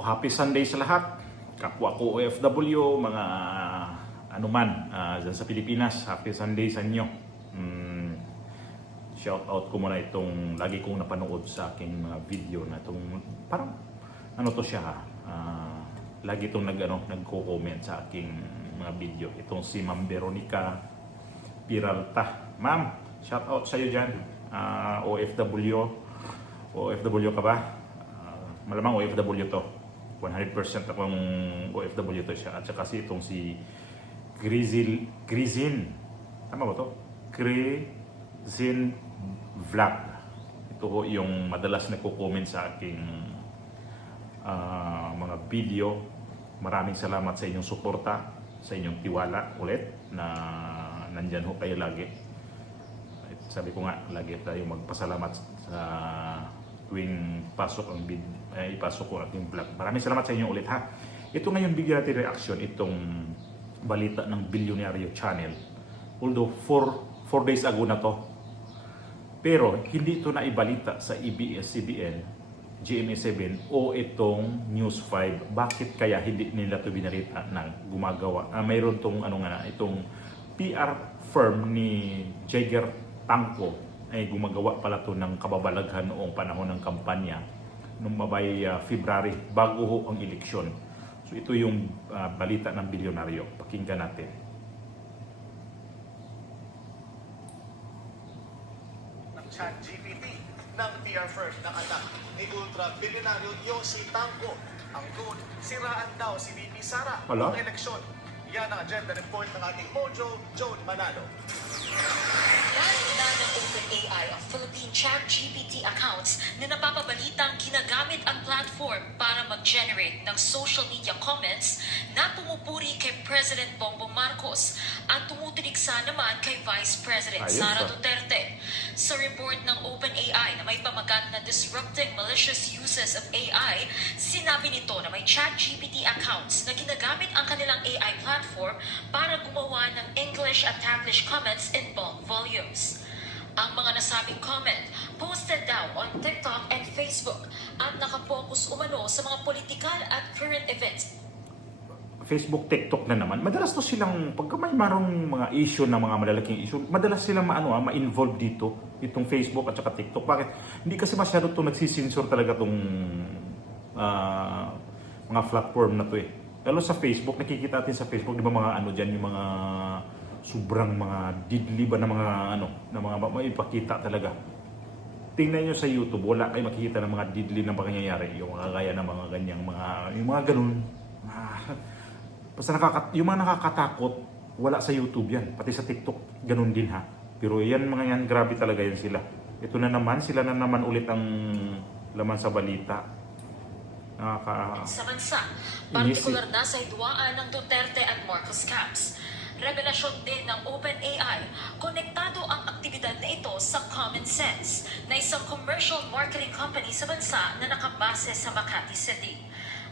Happy Sunday sa lahat. Kapwa ko OFW, mga anuman dyan sa Pilipinas. Happy Sunday sa inyo. Shout out ko muna itong lagi kong napanood sa aking mga video na itong parang ano to siya lagi itong nagko-comment sa aking mga video. Itong si Ma'am Veronica Peralta. Ma'am, shout out sa iyo dyan. OFW ka ba? Malamang OFW to. 100% akong OFW to siya. At saka si itong si Grizin. Tama ba to? Grizin Vlog. Ito ho yung madalas nagko-comment sa aking mga video. Maraming salamat sa inyong suporta, sa inyong tiwala ulit na nandyan ho kayo lagi. Sabi ko nga, lagi tayo magpasalamat sa tuwing pasok ang ipasok ko ating vlog. Maraming salamat sa inyo ulit ha. Ito ngayon bigyan natin reaction itong balita ng Bilyonaryo Channel. Although 4 days ago na to. Pero hindi ito naibalita sa ABS-CBN, GMA7 o itong News 5. Bakit kaya hindi nila ito binalita ng gumagawa? Mayroon tong itong PR firm ni Jagger Tangko ay gumagawa pala to ng kababalaghan noong panahon ng kampanya noong mabay February bago ho ang eleksyon. So ito yung balita ng Bilyonaryo. Pakinggan natin. Ng ChatGPT ng PR firm ng anak ni ultra-bilyonaryo Yossi Tangko. Ang goal, siraan daw si VP Sara ng eleksyon. Yan ang agenda report ng ating Mojo, Joan Manalo. Na ng OpenAI ang Philippine ChatGPT accounts na napapabalitang ginagamit ang platform para mag-generate ng social media comments na pumupuri kay President Bongbong Marcos at tumutuligsa naman kay Vice President Sara Duterte. Sa report ng OpenAI na may pamagat na Disrupting Malicious Uses of AI, sinabi nito na may ChatGPT accounts na ginagamit ang kanilang AI platform para gumawa ng English at Taglish comments in bulk volumes. Ang mga nasabing comment, posted daw on TikTok and Facebook at nakapokus umano sa mga political at current events. Facebook, TikTok na naman. Madalas to silang, pagka may marong mga issue na mga malalaking issue, madalas silang ma-involve dito, itong Facebook at saka TikTok. Bakit? Hindi kasi masyado itong nagsisensor talaga itong mga platform na to eh. Lalo sa Facebook, nakikita natin sa Facebook, di ba mga dyan, yung mga sobrang mga didli ba na mga na mga maipakita talaga. Tingnan nyo sa YouTube, wala kayo makikita ng mga didli na pangyayari, yung mga gaya ng mga ganyang yung mga ganun. Basta yung mga nakakatakot, wala sa YouTube yan. Pati sa TikTok, ganun din ha. Pero yan mga yan, grabe talaga yan sila. Ito na naman, sila na naman ulit ang laman sa balita. Sa bansa, partikular na sa hidwaan ng Duterte at Marcos camps. Revelasyon din ng OpenAI, konektado ang aktibidad na ito sa Common Sense, na isang commercial marketing company sa bansa na nakabase sa Makati City.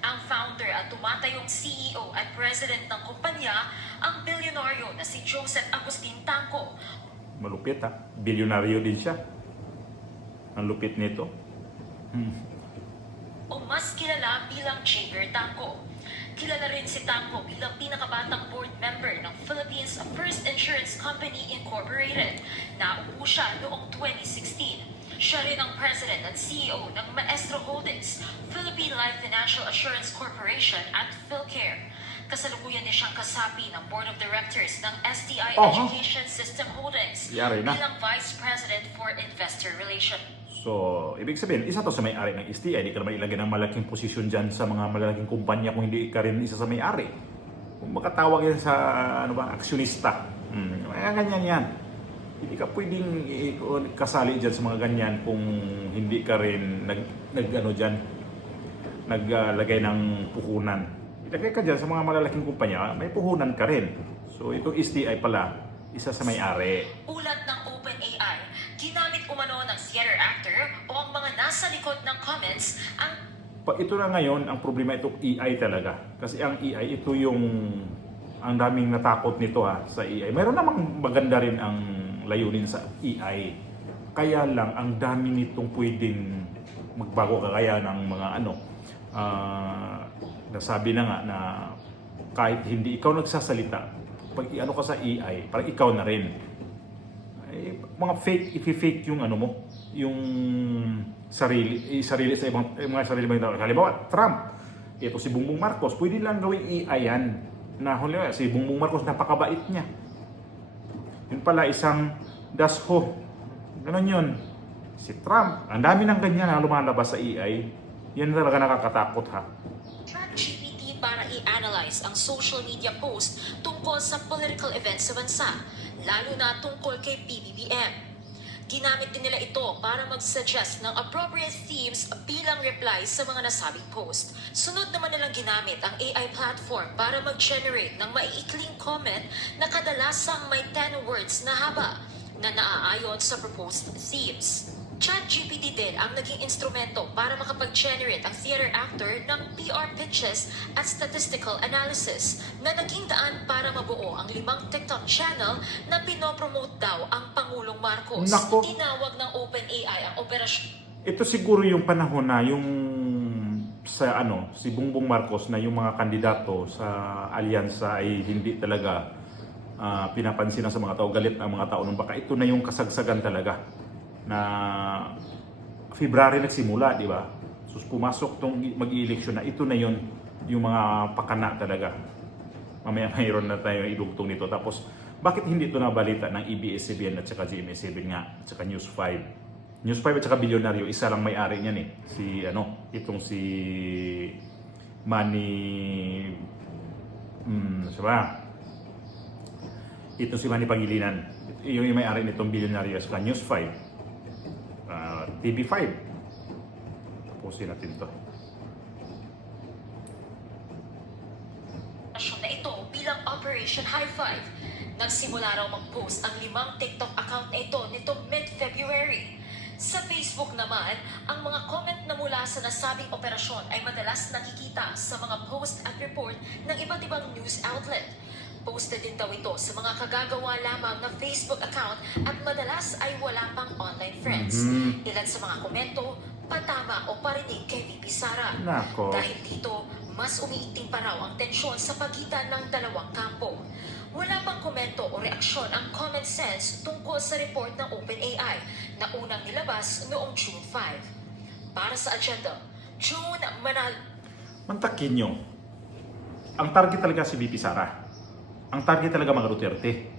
Ang founder at tumatayong CEO at president ng kumpanya, ang bilyonaryo na si Joseph Agustin Tangko. Malupit ha, bilyonaryo din siya. Ang lupit nito. O mas kilala bilang Jagger Tangko. Kilala rin si Tangko bilang pinakabatang board member ng Philippines First Insurance Company Incorporated. Naupo siya noong 2016. Siya rin ang president at CEO ng Maestro Holdings, Philippine Life Financial Assurance Corporation at PhilCare. Kasalukuyan din siyang kasapi ng Board of Directors ng STI Education System Holdings bilang Vice President for Investor Relations. So, ibig sabihin, isa to sa may-ari ng STI. Hindi ka naman ilagay ng malaking posisyon dyan sa mga malalaking kumpanya kung hindi ka rin isa sa may-ari. Kung makatawag yan sa aksyonista. Ganyan yan. Hindi ka pwedeng kasali dyan sa mga ganyan kung hindi ka rin naglagay ng puhunan. Ilagay ka dyan sa mga malalaking kumpanya, may puhunan ka rin. So, itong STI pala, isa sa may-ari. Ulat ng OpenAI, ginamit umano ng theater actor o ang mga nasa likod ng comments ang... Ito na ngayon, ang problema itong AI talaga. Kasi ang AI, ito yung... Ang daming natakot nito sa AI. Mayroon namang maganda rin ang layunin sa AI. Kaya lang, ang dami nitong pwedeng magbago kagaya ng mga nasabi na nga na kahit hindi ikaw nagsasalita, pag ano ka sa AI, parang ikaw na rin. Mga fake, i-fake yung ano mo, yung sarili sa ibang mga sarili mo. Halimbawa, Trump, ito si Bongbong Marcos, pwede lang gawing AI yan. Na si Bongbong Marcos, napakabait niya. Yun pala, isang dasho. Ganon yun. Si Trump, ang dami ng ganyan na lumalabas sa AI. Yan talaga nakakatakot ha. ChatGPT para i-analyze ang social media post tungkol sa political events sa bansa, lalo na tungkol kay PBBM. Ginamit din nila ito para mag-suggest ng appropriate themes bilang reply sa mga nasabing post. Sunod naman nilang ginamit ang AI platform para mag-generate ng maiikling comment na kadalasang may 10 words na haba na naaayon sa proposed themes. ChatGPT din ang naging instrumento para makapag-generate ang theater actor ng PR pitches at statistical analysis na naging daan para mabuo ang 5 TikTok channel na pinopromote daw ang Pangulong Marcos. Nako. Tinawag ng OpenAI ang operasyon. Ito siguro yung panahon na yung sa si Bongbong Marcos na yung mga kandidato sa alyansa ay hindi talaga pinapansin sa mga tao, galit ang mga tao nung baka ito na yung kasagsagan talaga na February nagsimula, di ba? So pumasok tong mag-eleksyon na ito na yun yung mga pakana talaga. Mamaya mayroon na tayo idugtong nito. Tapos bakit hindi ito nabalita ng ABS-CBN at saka GMA7 nga at saka News 5? News 5 at saka Bilyonaryo, isa lang may-ari niyan eh. Itong si Manny ito si Manny Pangilinan. Yung may-ari nitong Bilyonaryo at saka News 5. TV5. Tapusin natin to. Na ito bilang Operation High Five. Nagsimula raw mag-post ang 5 TikTok account na ito nitong mid-February. Sa Facebook naman, ang mga comment na mula sa nasabing operasyon ay madalas nakikita sa mga post at report ng iba't ibang news outlet. Posted din daw ito sa mga kagagawa lamang na Facebook account at madalas ay wala pang online friends. Ilan sa mga komento, patama o parinig kay VP Sara. Nako. Dahil dito, mas umiiting pa raw ang tensyon sa pagitan ng dalawang kampo. Wala pang komento o reaksyon ang Common Sense tungkol sa report ng OpenAI na unang nilabas noong June 5. Para sa agenda, June Mantakin nyo. Ang target talaga si VP Sara. Ang target talaga mga Duterte.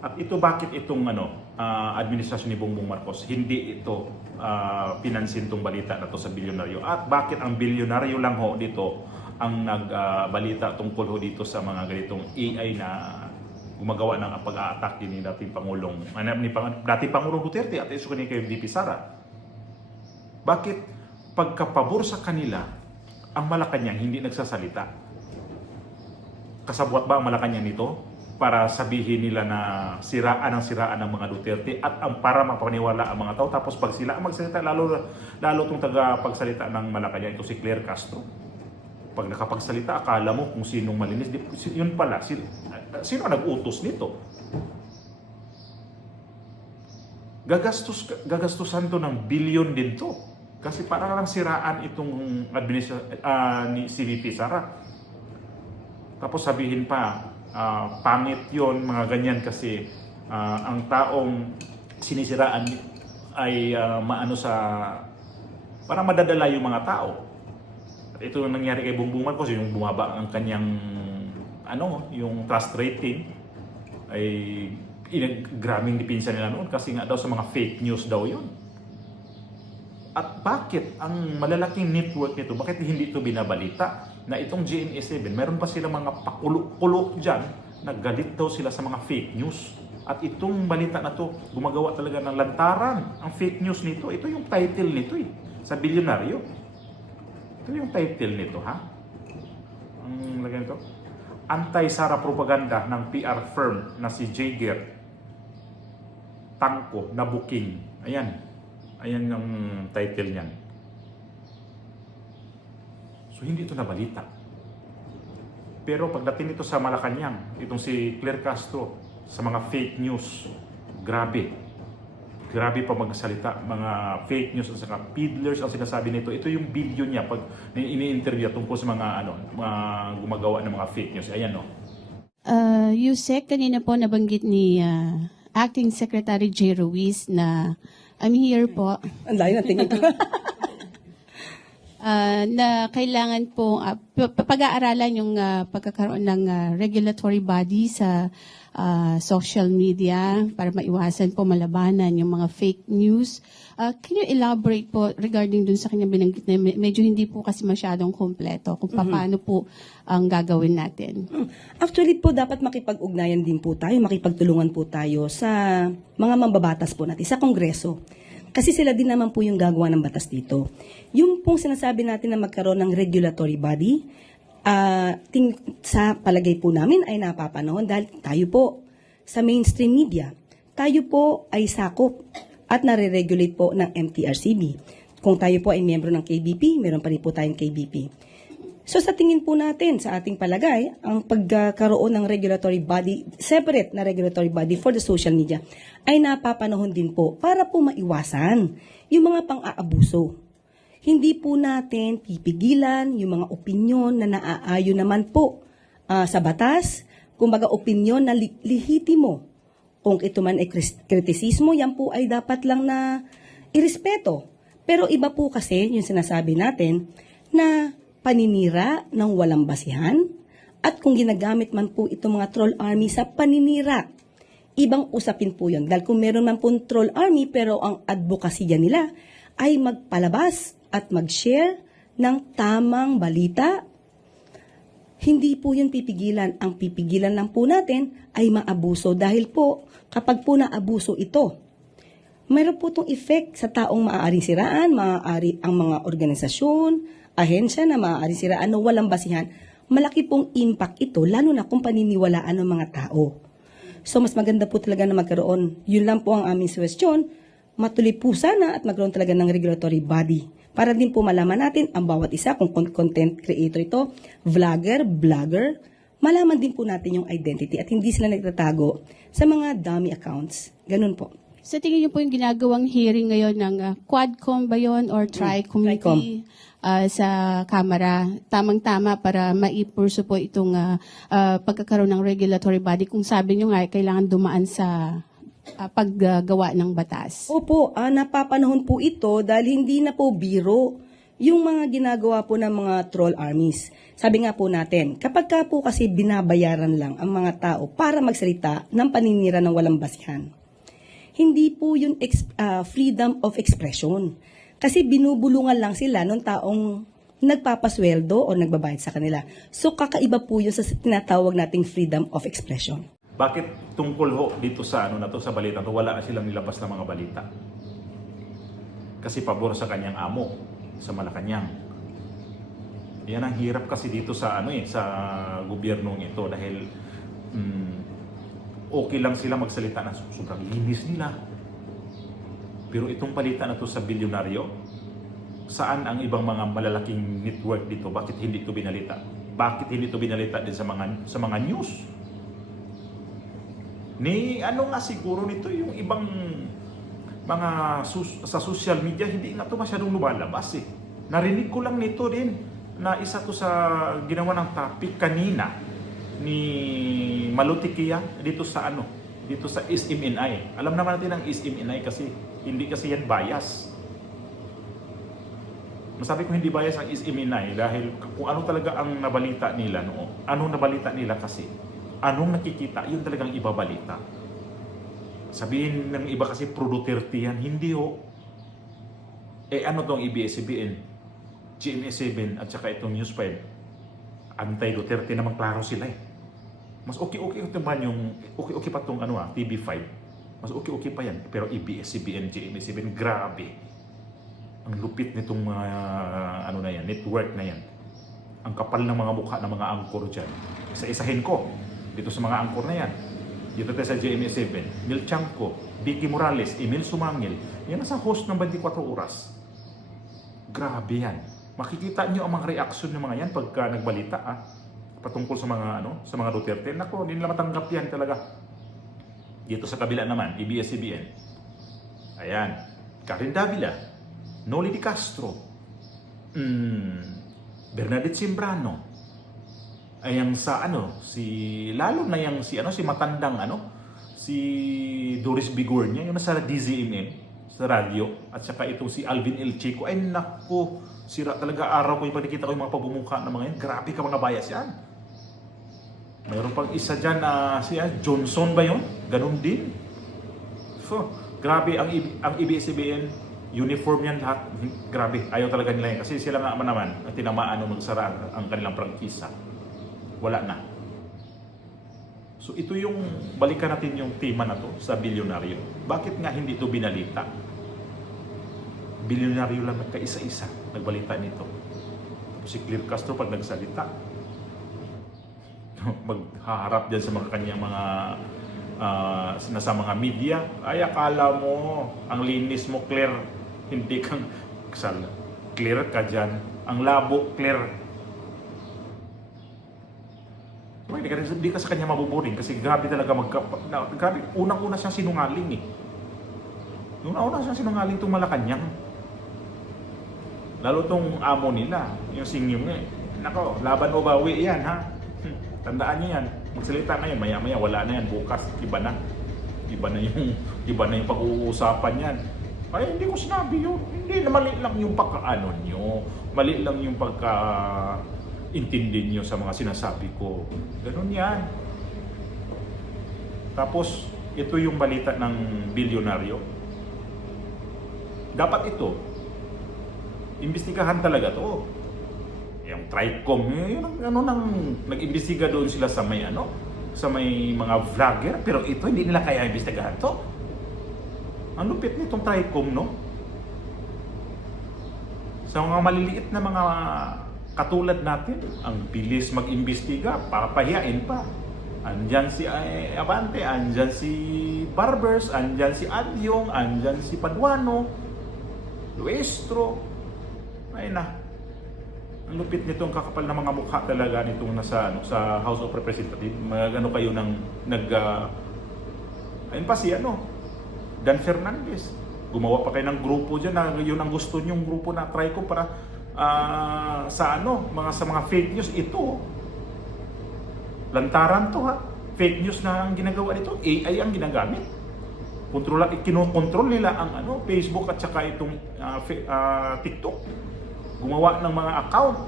At ito bakit itong administrasyon ni Bongbong Marcos hindi ito pinansin tong balita na to sa bilyonaryo. At bakit ang bilyonaryo lang ho dito ang nagbalita tungkol ho dito sa mga ganitong AI na gumagawa ng pag-a-attack ni dating Pangulong Duterte at iso kanina kay VP Sara. Bakit pagkapabor sa kanila ang Malacanang hindi nagsasalita? Kasabwat ba ang Malacanang nito para sabihin nila na siraan ng mga Duterte at ang para mapaniwala ang mga tao, tapos pag sila ang magsalita, lalo itong tagapagsalita ng Malacanang, ito si Claire Castro, pag nakapagsalita akala mo kung sinong malinis, yun pala sino nag-utos nito? Gagastusan to ng bilyon din to kasi para lang siraan itong ni si VP Sara. Tapos sabihin pa, pangit yon mga ganyan kasi ang taong sinisiraan ay parang madadala yung mga tao. At ito ang nangyari kay Bongbong Marcos, yung bumaba ang kanyang yung trust rating ay graming dipinsa nila noon kasi nga daw sa mga fake news daw yun. At bakit ang malalaking network nito, bakit hindi ito binabalita na itong GMA7, meron pa sila mga pakulo-kulo dyan na galit daw sila sa mga fake news. At itong balita na to, gumagawa talaga ng lantaran ang fake news nito. Ito yung title nito sa bilyonaryo. Ito yung title nito ha. Ang lagay nito, anti-Sara propaganda ng PR firm na si Jaeger Tangko na booking. Ayan ang title niyan. So hindi ito nabalita. Pero pagdating nito sa Malacanang, itong si Claire Castro, sa mga fake news, grabe. Grabe pa magsalita, mga fake news at saka peddlers ang sinasabi nito. Ito yung video niya pag ini-interview tungkol sa mga mga gumagawa ng mga fake news. Ayan, no. Yusek, kanina po nabanggit ni Acting Secretary J. Ruiz na I'm here po Ang layo ng tingin ko. na kailangan po pag-aaralan yung pagkakaroon ng regulatory body sa social media para maiwasan po malabanan yung mga fake news. Can you elaborate po regarding dun sa kanyang binanggit na medyo hindi po kasi masyadong kompleto kung paano po ang gagawin natin? Actually po, dapat makipag-ugnayan din po tayo, makipagtulungan po tayo sa mga mambabatas po natin, sa Kongreso. Kasi sila din naman po yung gagawa ng batas dito. Yung pong sinasabi natin na magkaroon ng regulatory body, sa palagay po namin ay napapanahon dahil tayo po sa mainstream media, tayo po ay sakop at nare-regulate po ng MTRCB. Kung tayo po ay miyembro ng KBP, meron pa rin po tayong KBP. So sa tingin po natin, sa ating palagay, ang pagkakaroon ng regulatory body, separate na regulatory body for the social media, ay napapanahon din po para po maiwasan yung mga pang-aabuso. Hindi po natin pipigilan yung mga opinyon na naaayon naman po sa batas, kumbaga opinyon na lehitimo. Kung ito man ay kritisismo, yan po ay dapat lang na irespeto. Pero iba po kasi yung sinasabi natin na paninira ng walang basihan at kung ginagamit man po itong mga troll army sa paninira, ibang usapin po yun. Dahil kung meron man po troll army pero ang advokasya nila ay magpalabas at mag-share ng tamang balita, hindi po yun pipigilan. Ang pipigilan lang po natin ay maabuso dahil po kapag po naabuso ito, mayroon po itong effect sa taong maaaring siraan, maaari ang mga organisasyon, ahensya na maaaring siraan na walang basihan. Malaki pong impact ito, lalo na kung paniniwalaan ng mga tao. So mas maganda po talaga na magkaroon, yun lang po ang aming suggestion, matuloy po sana at magkaroon talaga ng regulatory body para din po malaman natin ang bawat isa kung content creator ito, vlogger, blogger, malaman din po natin yung identity at hindi sila nagtatago sa mga dummy accounts. Ganun po. Sa tingin niyo po yung ginagawang hearing ngayon ng Quadcom ba yun or Tri-Committee sa Kamara, tamang-tama para maipurso po itong pagkakaroon ng regulatory body kung sabi niyo nga kailangan dumaan sa paggawa ng batas? Opo, napapanahon po ito dahil hindi na po biro yung mga ginagawa po ng mga troll armies. Sabi nga po natin, kapag ka po kasi binabayaran lang ang mga tao para magsalita ng paninira ng walang basihan, hindi po yun freedom of expression. Kasi binubulungan lang sila ng taong nagpapasweldo o nagbabayad sa kanila. So kakaiba po yun sa tinatawag nating freedom of expression. Bakit tungkol ho dito sa na to, sa balita to, wala na silang nilabas na mga balita? Kasi pabor sa kanyang amo, sa Malacanang. Yan ang hirap kasi dito sa sa gobyernong ito dahil okay lang sila magsalita na sobrang linis nila. Pero itong balita na to sa bilyonaryo, saan ang ibang mga malalaking network dito? Bakit hindi ito binalita? Bakit hindi ito binalita din sa mga news? Ni nga siguro nito yung ibang mga sa social media hindi nga ito masyadong lumalabas eh. Narinig ko lang nito din na isa to sa ginawa ng topic kanina ni Malutikia dito sa dito sa SMNI. Alam naman natin ang SMNI kasi hindi kasi yan bias. Masabi ko hindi bias ang SMNI dahil kung ano talaga ang nabalita nila anong nabalita nila kasi anong nakikita, yun talagang ibabalita. Sabihin ng iba kasi pro-Duterte yan, hindi ho. Ano tong ABS-CBN, GMA7 at saka itong News 5, anti-Duterte naman klaro sila eh. Mas okay ito ba yung, okay pa itong TV5, mas okay pa yan. Pero ABS-CBN, GMA7, grabe. Ang lupit nitong mga, na yan, network na yan. Ang kapal ng mga mukha ng mga angkor dyan. Isa-isahin ko dito sa mga angkor na yan. Dito tayo sa GMA7, Mil Chanco, Vicky Morales, Emil Sumangil. Yan nasa host ng 24 oras. Grabe yan. Makikita nyo ang mga reaksyon ng mga yan pagka nagbalita patungkol sa mga sa mga Duterte. Nako, hindi nila matanggap yan talaga. Dito sa kabila naman, ABS-CBN. Ayan. Karen Davila, Noli Di Castro, Bernadette Simbrano, ayang sa lalo na yung si matandang si Doris Bigornia, yung nasa DZMM sa radyo, at saka itong si Alvin El Chico. Ay naku, sira talaga araw ko yung pagkikita ko yung mga pagmumukha ng mga yan. Grabe ka mga bias yan. Mayroon pang isa dyan na siya, Johnson ba yun? Ganon din. Grabe, ang ABS-CBN, uniform yan lahat. Grabe, ayaw talaga nila yan. Kasi sila nga naman, tinamaan nung magsara ang kanilang prangkisa. Wala na. So ito yung, balikan natin yung tema na to sa bilyonaryo. Bakit nga hindi ito binalita? Bilyonaryo lang nagkaisa-isa nagbalita nito. Si Clear Castro pag nagsalita, maghaharap dyan sa mga kanyang mga nasa mga media, ay akala mo ang linis mo, Clear, hindi kang clear ka dyan, ang labo, Clear. Hindi ka sa kanya mabuburing kasi grabe talaga grabe, unang-una siyang sinungaling eh. Unang-una siyang sinungaling itong Malacanang. Lalo tong amo nila, yung Singyong eh. Nako, laban o bawi yan ha. Tandaan niyo yan. Magsalita ngayon, maya-maya wala na yan. Bukas, iba na. Iba na yung pag-uusapan yan. Ay, hindi ko sinabi yun. Hindi na, mali lang yung pagkaano nyo. Mali lang yung intindi nyo sa mga sinasabi ko. Ganun yan. Tapos, ito yung balita ng bilyonaryo. Dapat ito, imbestigahan talaga to. Yung Tricom, nag-imbestiga doon sila sa may sa may mga vlogger, pero ito hindi nila kaya imbestigahan to. Ang lupit nitong Tricom, no? Sa mga maliliit na mga katulad natin, ang bilis mag-imbestiga, papahiyain pa. Andyan si Abante, andyan si Barbers, andyan si Adyong, andyan si Paduano, Luestro. Ay na. Ang lupit nitong kakapal na mga mukha talaga nitong nasa sa House of Representatives. Kayo ayun pa si Dan Fernandez. Gumawa pa kayo ng grupo diyan na yun ang gusto niyong grupo na Tricom para sa mga fake news. Ito lantaran to ha. Fake news na ang ginagawa nito. AI ang ginagamit. Kinokontrol nila ang Facebook at saka itong TikTok. Gumawa ng mga account.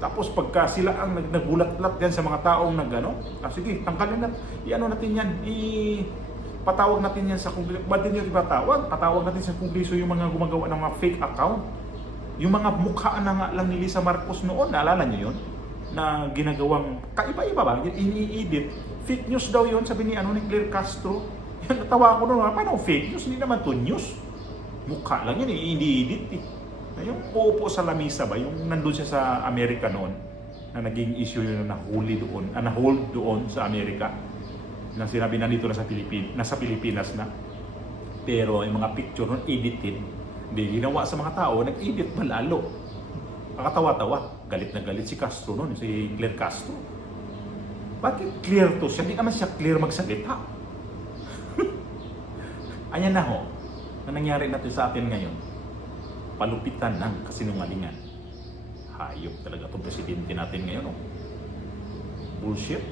Tapos pagka sila ang nagbulat-lat yan sa mga taong sige, tanggalin natin. Natin yan. Patawag natin yan sa Kongreso. Ba't din yung ipatawag? Patawag natin sa Kongreso yung mga gumagawa ng mga fake account. Yung mga mukha na nga lang ni Lisa Marcos noon, naalala niyo yun? Na ginagawang kaiba-iba ba? Ini-edit. Fake news daw yun, sabi ni Clear Castro. Yan, natawa ko noon. Paano fake news? Hindi naman to news. Mukha lang yun, ini-edit eh. Yung uupo sa lamisa ba, yung nandun siya sa Amerika noon, na naging issue yun na na-hold doon sa Amerika, na sinabi na dito nasa Pilipinas na. Pero yung mga picture nun, edited. Hindi ginawa sa mga tao, nag-edit pa lalo. Nakatawa-tawa. Galit na galit si Castro noon, si Clear Castro. Bakit clear to siya? Hindi naman siya clear magsalita. Ayan na ho, na nangyari natin sa atin ngayon. Palupitan ng kasinungalingan. Hayop talaga itong presidente natin ngayon. Bullshit.